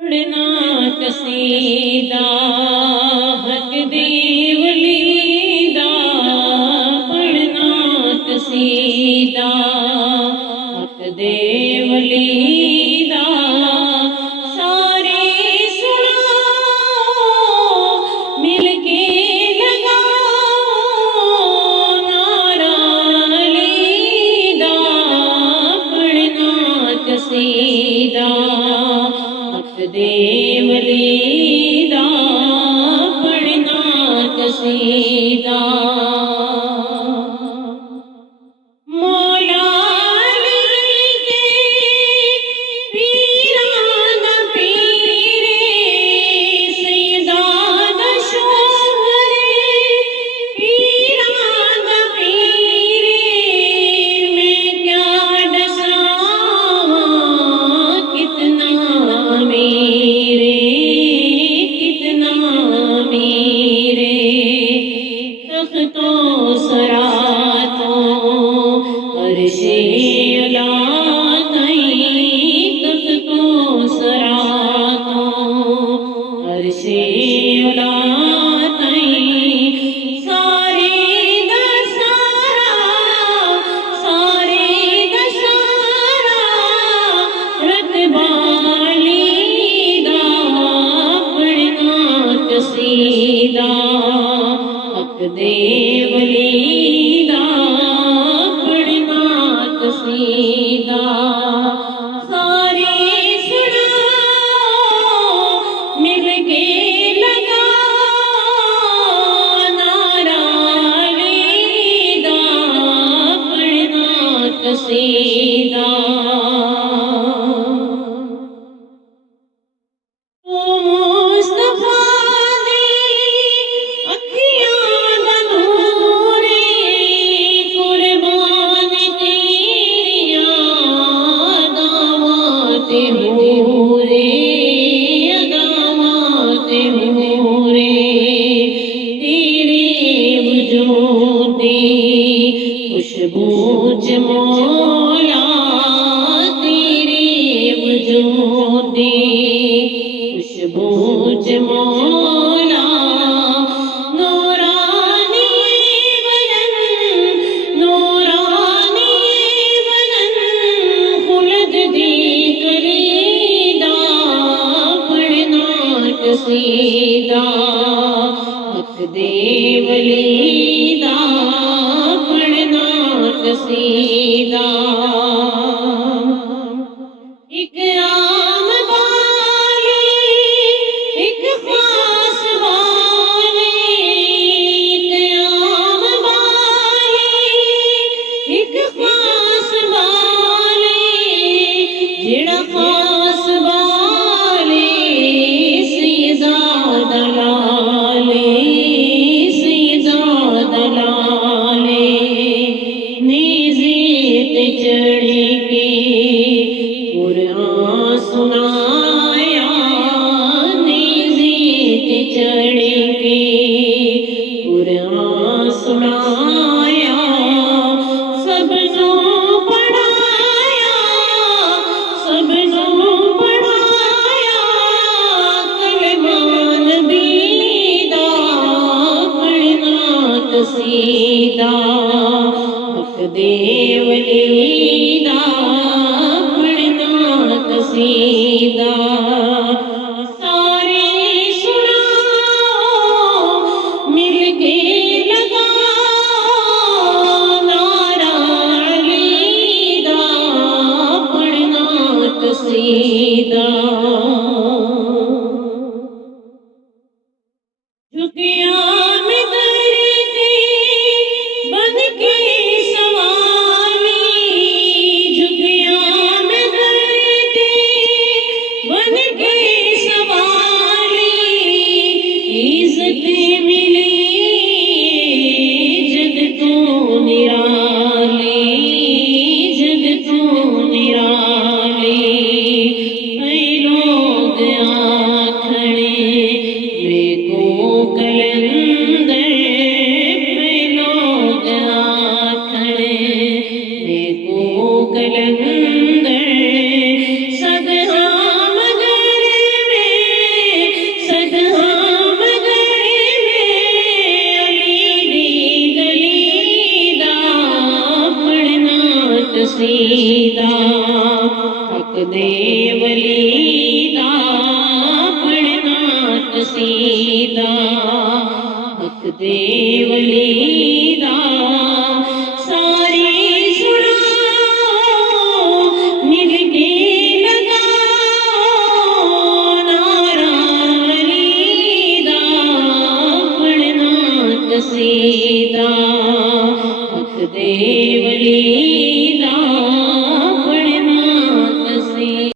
पढ़ना कसीदा हक देवलीदा, पढ़ना कसीदा हक देवलीदा, सारे सुनो मिलके लगाओ नारा अलीदा, पढ़ना कसीदा देवलीदा, पढ़ना कसीदा। मौला अली के पीराना पीरे, सैयदाना शोहरे पीराना पीरे, मैं क्या डसां कितना मेरे, कितना मेरे, तख्तों सरातों अर्शे अला तईं, तख्तों सरातों अर्शे अला तईं, सारे दसारा, सारे दसारा रतबालीदा, पढ़ना कसीदा हक देवलीदा, पढ़ना कसीदा, सारे सुनो मिलके लगाओ नारा अलीदा, पढ़ना कसीदा। मुस्तफा दी अखियां दा नूरे, कुर्बान तेरियां अदावां ते हूरे, अदावां ते हूरे, तेरे वजूद दी खुशबू च मौला, तेरे वजूद दी खुशबू च मौला, नूरानी बदन, नूरानी बदन, खुल्द दी कलीदा, पढ़ना कसीदा हक देवलीदा, पढ़ना कसीदा। एक आम वाली, एक खास वाली, एक आम वाली, एक खास वाली, जेड़ा खास वाली सैयदा दलाले, सैयदा दलाले, नेज़े ते चढ़ के कुरान सुनाया, नेज़े ते चढ़ के कुरान सुनाया, सबनों पढ़ाया, सबनों पढ़ाया, कलमा नबीदा, पढ़ना कसीदा हक देवलीदा, पढ़ना कसीदा, सारे सुनो मिलके लगाओ नारा अलीदा, पढ़ना कसीदा। झुकिया में दरते बन के सवाली, झुकिया में दरते बन के सवाली, इज्जत मिली जग तो निराली, जग तो निराली, ऐ लोग आखड़े मेरे को कलंदर, ऐ लोग आखड़े मेरे को कलंदर, सदहा मगर ਕਸੀਦਾ ਹੱਕ ਦੇ ਵਲੀ ਦਾ ਪੜ੍ਹਨਾ ਕਸੀਦਾ ਹੱਕ ਦੇ ਵਲੀ ਦਾ ਸਾਰੀ ਸੁਣਾਓ ਮਿਲ ਕੇ ਲਗਾਓ ਨਾਰਾ ਵਲੀ ਦਾ ਪੜ੍ਹਨਾ ਕਸੀਦਾ ਹੱਕ ਦੇ